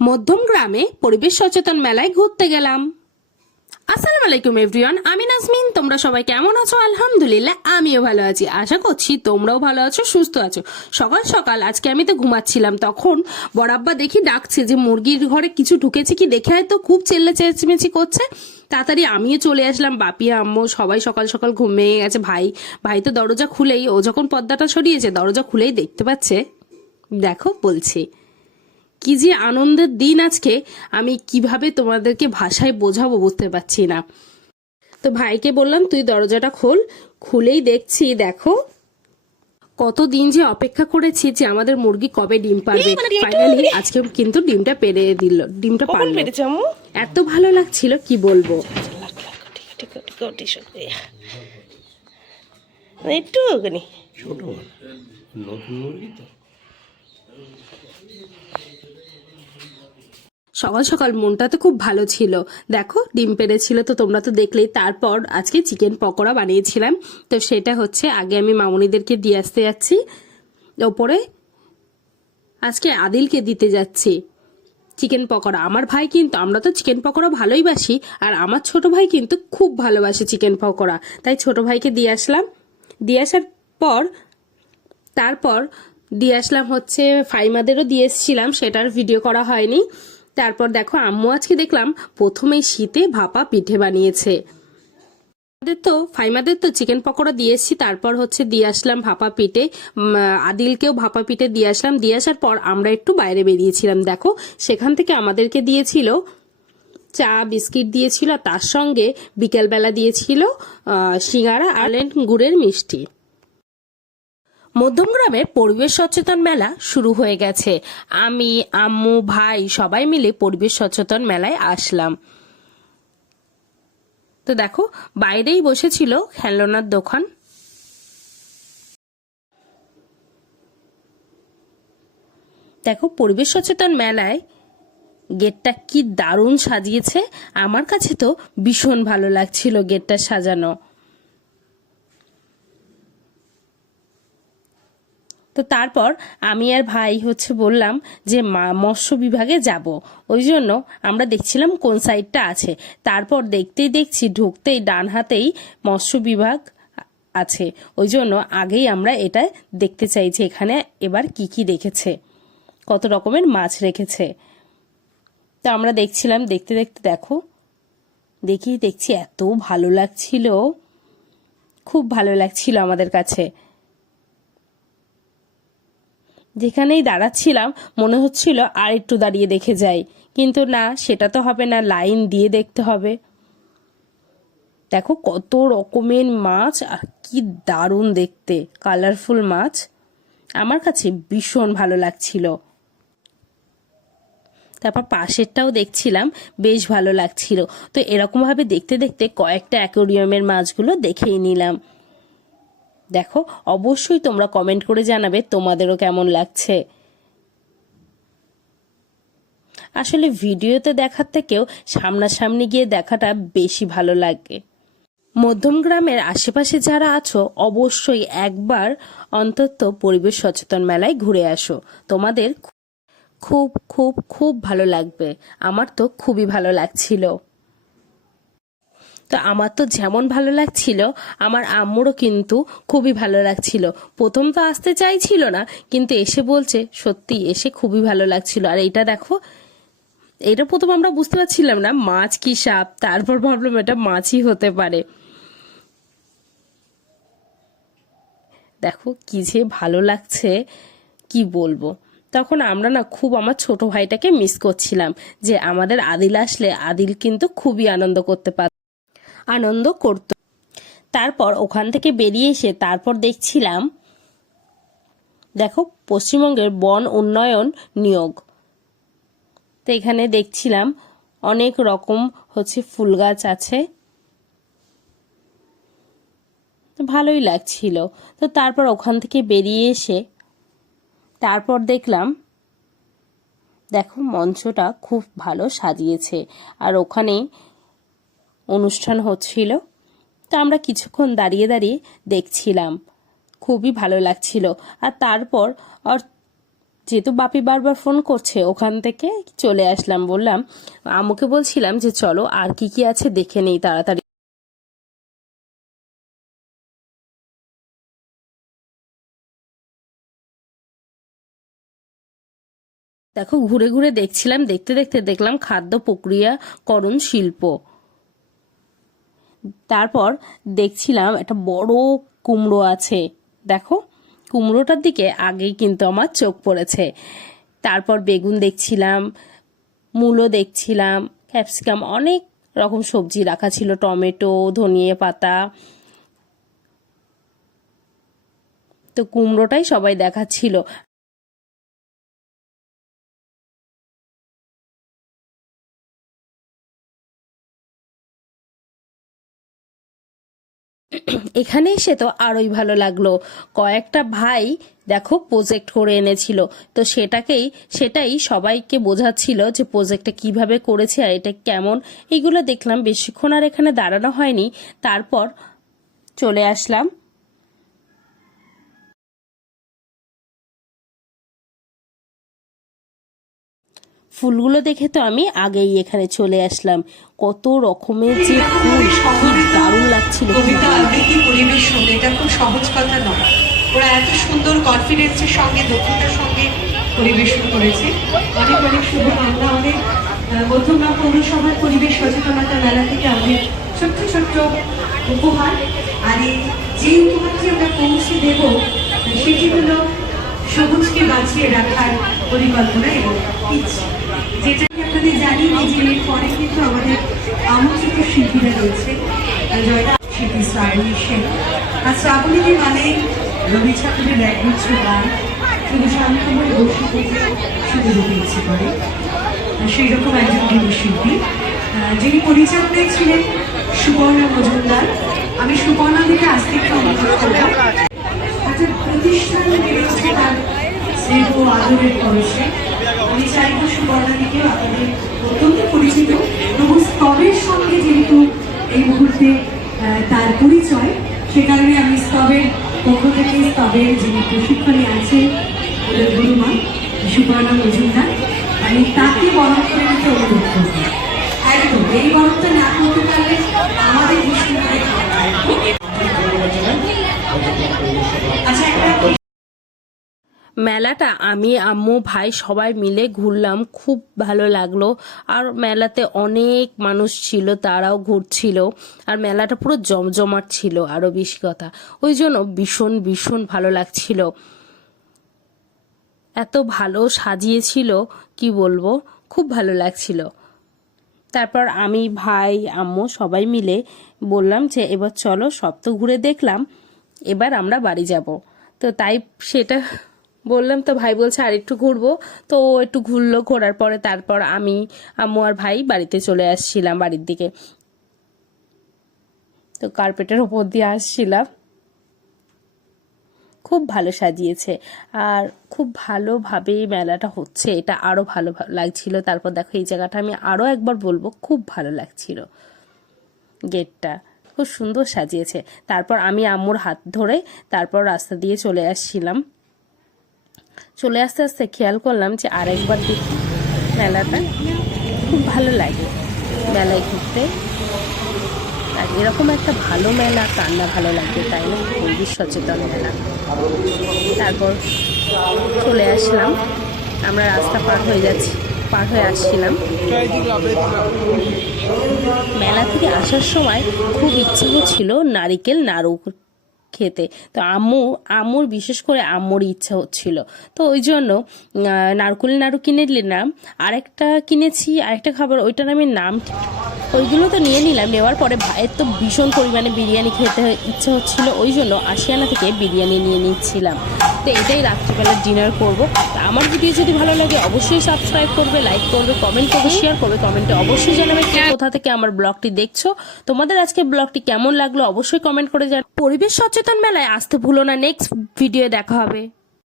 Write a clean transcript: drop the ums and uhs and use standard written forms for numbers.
মধ্যম গ্রামে পরিবেশ সচেতন মেলায় ঘুরতে গেলাম। আসসালামু আলাইকুম এভরিওয়ান, আমি নাজমিন। তোমরা সবাই কেমন আছো? আলহামদুলিল্লাহ আমিও ভালো আছি। আশা করছি তোমরাও ভালো আছো, সুস্থ আছো। সকাল সকাল আজকে আমি তো ঘুমাচ্ছিলাম, তখন বড়াব্বা দেখি ডাকছে যে মুরগির ঘরে কিছু ঢুকেছে কি দেখে, হয়তো খুব চেল্লা চেঁচমেচি করছে। তাড়াতাড়ি আমিও চলে আসলাম, বাপি আম্মু সবাই সকাল সকাল ঘুমিয়ে গেছে। ভাই তো দরজা খুলেই, ও যখন পর্দাটা সরিয়েছে দরজা খুলেই দেখতে পাচ্ছে। দেখো বলছি কি যে আনন্দের দিন আজকে, আমি কিভাবে তোমাদেরকে ভাষায় বোঝাবো বুঝতে পারছি না। তো ভাইকে বললাম তুই দরজাটা খোল, খুলেই দেখছি দেখো কতদিন যে অপেক্ষা করেছি যে আমাদের মুরগি কবে ডিম পারবে। ফাইনালি আজকে কিন্তু ডিমটা পেরে দিল, ডিমটা পারলো। এত ভালো লাগছিল কি বলবো। একটু ছোট নতুন মুরগি তো। সকাল সকাল মনটা তো খুব ভালো ছিল। দেখো ডিম পেড়েছিল তো তোমরা তো দেখলেই। তারপর আজকে চিকেন পকোড়া বানিয়েছিলাম, তো সেটা হচ্ছে আগে আমি মামুনিদেরকে দিয়ে আসতে যাচ্ছি, ওপরে আজকে আদিলকে দিতে যাচ্ছি চিকেন পকোড়া। আমার ভাই কিন্তু, আমরা তো চিকেন পকোড়া ভালোই বাসি, আর আমার ছোট ভাই কিন্তু খুব ভালোবাসে চিকেন পকোড়া, তাই ছোট ভাইকে দিয়ে আসলাম। দিয়ে আসার পর তারপর দিয়ে আসলাম হচ্ছে ফাইমাদেরও দিয়ে এসেছিলাম, সেটার ভিডিও করা হয়নি। তারপর দেখো আম্মু আজকে দেখলাম প্রথমেই শীতে ভাপা পিঠে বানিয়েছে। ফাইমাদের তো চিকেন পকোড়া দিয়ে এসেছি, তারপর হচ্ছে দিয়ে আসলাম ভাপা পিঠে। আদিলকেও ভাপা পিঠে দিয়ে আসলাম। দিয়ে আসার পর আমরা একটু বাইরে বেরিয়েছিলাম। দেখো সেখান থেকে আমাদেরকে দিয়েছিল চা বিস্কিট দিয়েছিল, তার সঙ্গে বিকেলবেলা দিয়েছিল সিঙ্গারা আর গুড়ের মিষ্টি। মধ্যমগ্রামের পরিবেশ সচেতন মেলা শুরু হয়ে গেছে। আমি আম্মু ভাই সবাই মিলে পরিবেশ সচেতন মেলায় আসলাম। তো দেখো বাইরেই বসেছিল খেলনার দোকান। দেখো পরিবেশ সচেতন মেলায় গেটটা কি দারুণ সাজিয়েছে, আমার কাছে তো ভীষণ ভালো লাগছিল গেটটা সাজানো। তো তারপর আমি আর ভাই হচ্ছে বললাম যে মৎস্য বিভাগে যাব, ওই জন্য আমরা দেখছিলাম কোন সাইডটা আছে। তারপর দেখতেই দেখছি ঢুকতেই ডান হাতেই মৎস্য বিভাগ আছে, ওই জন্য আগেই আমরা এটা দেখতে চাইছি এখানে এবার কি কি রেখেছে, কত রকমের মাছ রেখেছে। তো আমরা দেখছিলাম, দেখতে দেখতে দেখো দেখছি এত ভালো লাগছিল, খুব ভালো লাগছিল আমাদের কাছে। যেখানেই দাঁড়াচ্ছিলাম মনে হচ্ছিল আর একটু দাঁড়িয়ে দেখে যাই, কিন্তু না, সেটা তো হবে না, লাইন দিয়ে দেখতে হবে। দেখো কত রকমের মাছ, আর কি দারুণ দেখতে, কালারফুল মাছ, আমার কাছে ভীষণ ভালো লাগছিল। তারপর পাশেরটাও দেখছিলাম, বেশ ভালো লাগছিল। তো এরকম ভাবে দেখতে দেখতে কয়েকটা অ্যাকোরিয়ামের মাছগুলো দেখেই নিলাম। দেখো অবশ্যই তোমরা কমেন্ট করে জানাবে তোমাদেরও কেমন লাগছে। আসলে ভিডিওতে দেখার থেকেও সামনাসামনি গিয়ে দেখাটা বেশি ভালো লাগে। মধ্যম গ্রামের আশেপাশে যারা আছো অবশ্যই একবার অন্তত পরিবেশ সচেতন মেলায় ঘুরে আসো, তোমাদের খুব খুব খুব ভালো লাগবে। আমার তো খুবই ভালো লাগছিল। তো আমার তো যেমন ভালো লাগছিল, আমার আম্মুরও কিন্তু খুবই ভালো লাগছিল। প্রথম তো আসতে চাইছিল না, কিন্তু এসে বলছে সত্যি এসে খুবই ভালো লাগছিল। আর এইটা দেখো, এটা প্রথম আমরা বুঝতে পারছিলাম না মাছ কি সাপ, তারপর ভাবলাম এটা মাছই হতে পারে। দেখো কি যে ভালো লাগছে কি বলবো। তখন আমরা না খুব আমার ছোট ভাইটাকে মিস করছিলাম, যে আমাদের আদিল আসলে আদিল কিন্তু খুবই আনন্দ করত। তারপর ওখান থেকে বেরিয়ে এসে তারপর দেখছিলাম, দেখো পশ্চিমবঙ্গের বন উন্নয়ন নিয়োগ। তো এখানে দেখছিলাম অনেক রকম হচ্ছে ফুল গাছ আছে, ভালোই লাগছিল। তো তারপর ওখান থেকে বেরিয়ে এসে তারপর দেখলাম, দেখো মঞ্চটা খুব ভালো সাজিয়েছে, আর ওখানে অনুষ্ঠান হচ্ছিল। তো আমরা কিছুক্ষণ দাঁড়িয়ে দাঁড়িয়ে দেখছিলাম, খুবই ভালো লাগছিল। আর তারপর যেহেতু বাপি বারবার ফোন করছে ওখান থেকে চলে আসলাম। বললাম আম্মুকে বলছিলাম যে চলো আর কি কি আছে দেখে নেই তাড়াতাড়ি। দেখো ঘুরে ঘুরে দেখছিলাম, দেখতে দেখতে দেখলাম খাদ্য প্রক্রিয়াকরণ শিল্প। তারপর দেখছিলাম একটা বড় কুমড়ো আছে। দেখো কুমড়োটার দিকে আগেই কিন্তু আমার চোখ পড়েছে। তারপর বেগুন দেখছিলাম, মূলো দেখছিলাম, ক্যাপসিকাম, অনেক রকম সবজি রাখা ছিল, টমেটো, ধনিয়া পাতা। তো কুমড়োটাই সবাই দেখাচ্ছিল। এখানে এসে তো আরোই ভালো লাগলো। কয়েকটা ভাই দেখো প্রজেক্ট করে এনেছিল, তো সেটাই সবাইকে বোঝাচ্ছিল যে প্রজেক্টটা কিভাবে করেছে আর এটা কেমন। এইগুলো দেখলাম, বেশিক্ষণ আর এখানে দাঁড়ানো হয়নি। তারপর চলে আসলাম। ফুলগুলো দেখে তো আমি আগেই এখানে চলে আসলাম। কত রকমের যে ফুল, কি দারুণ লাগছিল। কবিতা আবৃত্তি পরিবেশ শুনে এটা খুব সহজ কথা নয়। ওরা এত সুন্দর কনফিডেন্সের সঙ্গে, দক্ষতার সঙ্গে পরিবেশন করেছে। অনেক অনেক শুভকামনা। অনেক মধ্যমগ্রাম পৌরসভার পরিবেশ সচেতনতা মেলা থেকে আমাদের ছোট্ট ছোট্ট উপহার। আর যে উপহারটি আমরা পৌঁছে দেব সেটি হলো সবুজকে বাঁচিয়ে রাখার পরিকল্পনা এবং ইচ্ছে, যেটা আপনাদের জানি যে পরে কিন্তু আমাদের আমন্ত্রিত শিল্পীরা রয়েছে। জয়টা শিল্পী শ্রাবণী সেন। আর শ্রাবণীজি মানে রবি ঠাকুরের একগুচ্ছ গান শুধু শান্তময় বসে থেকে শুধু যেতে ইচ্ছে করে। সেই রকম একজন গৃহ শিল্পী যিনি পরিচালনায় ছিলেন সুবর্ণা মজুমদার। আমি সুবর্ণা দিকে আসতে একটু অনুরোধ করলাম। একটা প্রতিষ্ঠান বেরোচ্ছে তার স্নেহ আদরের পরশে। আমি চাইব সুবর্ণা দিকে আপনাদের অত্যন্ত পরিচিত তবু স্তবের সঙ্গে যেহেতু এই মুহূর্তে তার পরিচয়, সে কারণে আমি স্তবের পক্ষ থেকে স্তবের যিনি প্রশিক্ষণে আছেন গুরুমা সুবর্ণা মজুমদার, আমি তাকে বরণ করে নিতে অনুরোধ করব। একদম এই বরণটা না করতে পারলে আমাদের ভীষণ আচ্ছা। একটা মেলাটা আমি, আম্মু, ভাই সবাই মিলে ঘুরলাম, খুব ভালো লাগলো। আর মেলাতে অনেক মানুষ ছিল, তারাও ঘুরছিল। আর মেলাটা পুরো জমজমাট ছিল আরো বেশি কথা, ওই জন্য ভীষণ ভীষণ ভালো লাগছিল। এত ভালো সাজিয়েছিল কি বলবো, খুব ভালো লাগছিল। তারপর আমি, ভাই, আম্মু সবাই মিলে বললাম যে এবার চলো, সব তো ঘুরে দেখলাম, এবার আমরা বাড়ি যাব। তো তাই সেটা বললাম। তো ভাই বলছে আর একটু ঘুরবো। তো ও একটু ঘুরলো, ঘোরার পরে তারপর আমি, আম্মু আর ভাই বাড়িতে চলে আসছিলাম, বাড়ির দিকে। তো কার্পেটের ওপর দিয়ে আসছিলাম। খুব ভালো সাজিয়েছে আর খুব ভালোভাবে মেলাটা হচ্ছে, এটা আরো ভালো লাগছিল। তারপর দেখো এই জায়গাটা আমি আরো একবার বলবো, খুব ভালো লাগছিল। গেটটা খুব সুন্দর সাজিয়েছে। তারপর আমি আম্মুর হাত ধরে তারপর রাস্তা দিয়ে চলে আসছিলাম। চলে আসতে আসতে খেয়াল করলাম যে আরেকবার দেখি মেলাটা। খুব ভালো লাগে মেলায় ঘুরতে। আর এরকম একটা ভালো মেলা কার না ভালো লাগবে, তাই না? পরিবেশ সচেতন মেলা। তারপর চলে আসলাম, আমরা রাস্তা পার হয়ে আসছিলাম। মেলা থেকে আসার সময় খুব ইচ্ছে হচ্ছিল নারিকেল নাড়ু খেতে। তো আম্মুর বিশেষ করে আম্মুর ইচ্ছা হচ্ছিল, তো ওই জন্য নারকেল নাড়ু কিনে নিলাম। আরেকটা কিনেছি, আরেকটা খাবার, ওইটার আমি নাম, ওইগুলো তো নিয়ে নিলাম। নেওয়ার পরে ভাইয়ের তো ভীষণ পরিমাণে বিরিয়ানি খেতে ইচ্ছে হচ্ছিল, ওই জন্য আশিয়ানা থেকে বিরিয়ানি নিয়ে নিচ্ছিলাম। তো এটাই রাত্রিবেলার ডিনার করব। তো আমার ভিডিও যদি ভালো লাগে অবশ্যই সাবস্ক্রাইব করবে, লাইক করবে, কমেন্ট করবে, শেয়ার করবে। কমেন্টে অবশ্যই জানাবে কে কোথা থেকে আমার ব্লগটি দেখছো। তোমাদের আজকে ব্লগটি কেমন লাগলো অবশ্যই কমেন্ট করে জানাবে। পরিবেশ সচেতন মেলায় আসতে ভুলো না। নেক্সট ভিডিও দেখা হবে।